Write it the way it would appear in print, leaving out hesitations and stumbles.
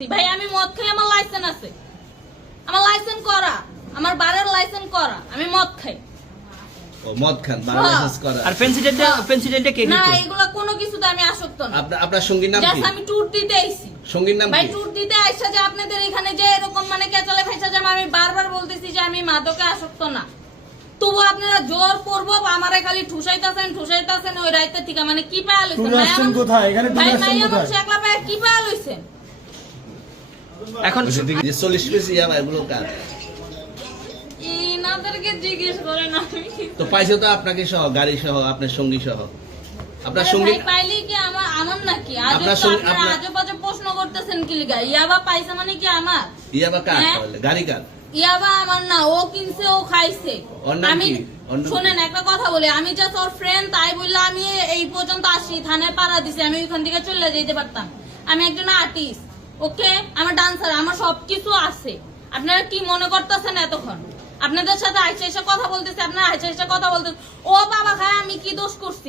ভাই আমি মদ খাই, আমার লাইসেন্স আছে, আমার লাইসেন্স করা, আমার বারের লাইসেন্স করা, আমি মদ খাই। ও মদ খান, বারের লাইসেন্স করা। আর প্রেসিডেন্টে কে না, দিত? এগুলা কোনো কিছুতে আমি আসক্ত না। আপনার সঙ্গীর নাম কি? জাস্ট আমি ট্যুর দিতে আইছি। সঙ্গীর নাম ভাই কি? ট্যুর দিতে আইসা যে আপনাদের এখানে যে এরকম মানে কেচালে খাইছা যে আমি বারবার বলতেছি যে আমি মাদকে আসক্ত না, তবু আপনারা জোর করবো আমারে খালি ঠুসাইতাছেন ওই রাইতে থেকে। মানে কি পায়া লইছেন ভাই? মাইয়া মানুষ একলা পায়া কি পায়া লইছেন? এখন যে 40 পিস ইয়াবা এগুলো কার? ইনাদেরকে জিজ্ঞেস করেন। আমি তো পাইছে তো আপনাকে সহ, গাড়ি সহ, আপনার সঙ্গী সহ। আপনার আরে সঙ্গী ভাই পাইলেই কি আমার নাকি? আপনার আজব সঙ্গে- আপনারা আজব আজব প্রশ্ন করতেছেন কি লিগা? ইয়াবা পাইছে মানে কি আমার? ইয়াবা কার হ্যাঁ? তাহলে? গাড়ি কার? ইয়াবা আমার না, ও কিনছে, ও খাইছে। ওর নাম আমি কি? ওর নাম কি? শুনেন একটা কথা বলি, আমি জাস্ট ওর ফ্রেন্ড, তাই বললে আমি এই পর্যন্ত আসি, থানায় পাড়া দিছি, আমি ওইখান থেকে চলে যেতে পারতাম। আমি একজন আর্টিস্ট, ওকে, আমার ডান্সার, আমার সবকিছু আছে। আপনারা কি মনে করতেছেন এতক্ষণ? আপনাদের সাথে আইসা কথা বলতেছে, আপনারা আইসা কথা বলতেছে। ও বাবা খায়, আমি কি দোষ করছি?